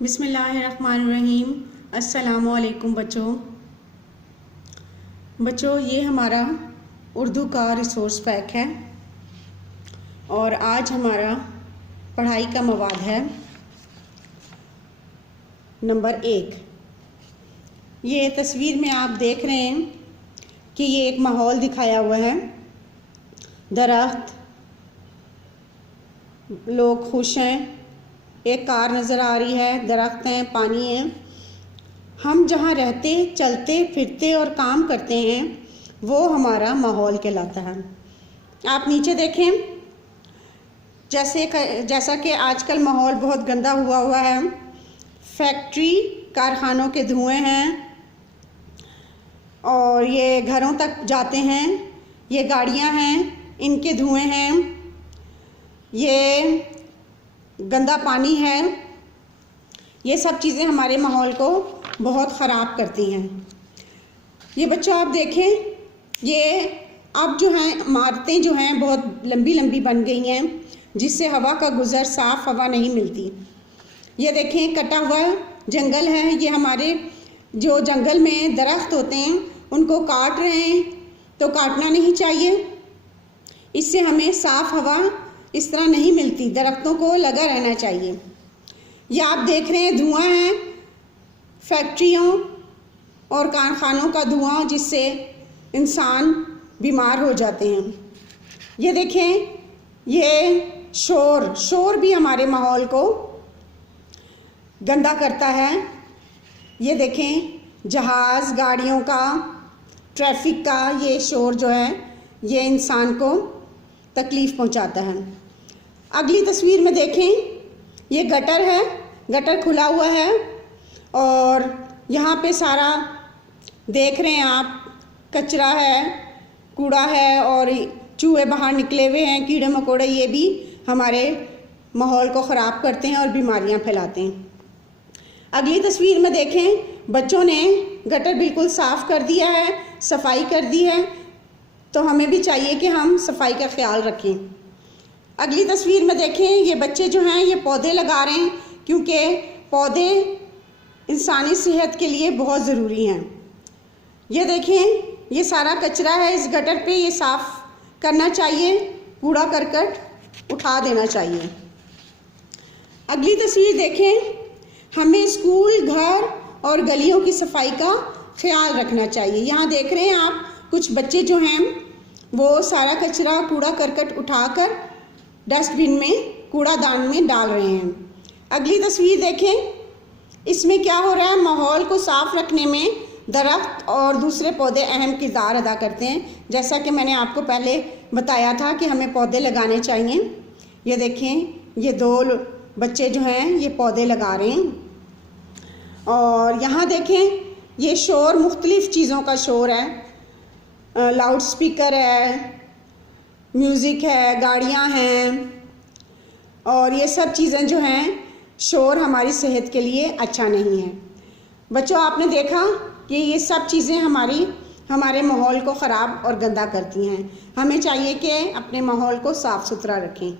बिस्मिल्लाहिर्रहमानिर्रहीम। अस्सलामुअलैकुम बच्चों, ये हमारा उर्दू का रिसोर्स पैक है और आज हमारा पढ़ाई का मवाद है नंबर 1। ये तस्वीर में आप देख रहे हैं कि ये एक माहौल दिखाया हुआ है। दरख्त, लोग खुश हैं, एक कार नज़र आ रही है, दरख्त हैं, पानी है। हम जहाँ रहते, चलते फिरते और काम करते हैं वो हमारा माहौल कहलाता है। आप नीचे देखें, जैसा कि आजकल माहौल बहुत गंदा हुआ है। फैक्ट्री, कारखानों के धुएं हैं और ये घरों तक जाते हैं। ये गाड़ियां हैं, इनके धुएं हैं। ये गंदा पानी है। ये सब चीज़ें हमारे माहौल को बहुत ख़राब करती हैं। ये बच्चों आप देखें, ये अब जो हैं इमारतें जो हैं बहुत लंबी लंबी बन गई हैं, जिससे हवा का गुज़र, साफ़ हवा नहीं मिलती। ये देखें, कटा हुआ जंगल है। ये हमारे जो जंगल में दरख्त होते हैं उनको काट रहे हैं, तो काटना नहीं चाहिए। इससे हमें साफ़ हवा इस तरह नहीं मिलती, दरख्तों को लगा रहना चाहिए। ये आप देख रहे हैं धुआं है, फैक्ट्रियों और कारखानों का धुआं, जिससे इंसान बीमार हो जाते हैं। ये देखें, ये शोर भी हमारे माहौल को गंदा करता है। ये देखें, जहाज़, गाड़ियों का, ट्रैफिक का ये शोर जो है ये इंसान को तकलीफ़ पहुंचाता है। अगली तस्वीर में देखें, ये गटर है, गटर खुला हुआ है और यहाँ पे सारा देख रहे हैं आप, कचरा है, कूड़ा है और चूहे बाहर निकले हुए हैं, कीड़े मकोड़े। ये भी हमारे माहौल को ख़राब करते हैं और बीमारियाँ फैलाते हैं। अगली तस्वीर में देखें, बच्चों ने गटर बिल्कुल साफ़ कर दिया है, सफाई कर दी है, तो हमें भी चाहिए कि हम सफाई का ख्याल रखें। अगली तस्वीर में देखें, ये बच्चे जो हैं ये पौधे लगा रहे हैं, क्योंकि पौधे इंसानी सेहत के लिए बहुत ज़रूरी हैं। ये देखें, ये सारा कचरा है इस गटर पे, ये साफ़ करना चाहिए, कूड़ा करकट उठा देना चाहिए। अगली तस्वीर देखें, हमें स्कूल, घर और गलियों की सफाई का ख्याल रखना चाहिए। यहाँ देख रहे हैं आप, कुछ बच्चे जो हैं वो सारा कचरा, कूड़ा करकट उठाकर डस्टबिन में, कूड़ादान में डाल रहे हैं। अगली तस्वीर देखें, इसमें क्या हो रहा है, माहौल को साफ़ रखने में दरख्त और दूसरे पौधे अहम किरदार अदा करते हैं। जैसा कि मैंने आपको पहले बताया था कि हमें पौधे लगाने चाहिए। ये देखें, ये 2 बच्चे जो हैं ये पौधे लगा रहे हैं। और यहाँ देखें, ये शोर मुख्तलिफ़ चीज़ों का शोर है, लाउड स्पीकर है, म्यूज़िक है, गाड़ियाँ हैं और ये सब चीज़ें जो हैं, शोर हमारी सेहत के लिए अच्छा नहीं है। बच्चों आपने देखा कि ये सब चीज़ें हमारे माहौल को ख़राब और गंदा करती हैं। हमें चाहिए कि अपने माहौल को साफ़ सुथरा रखें।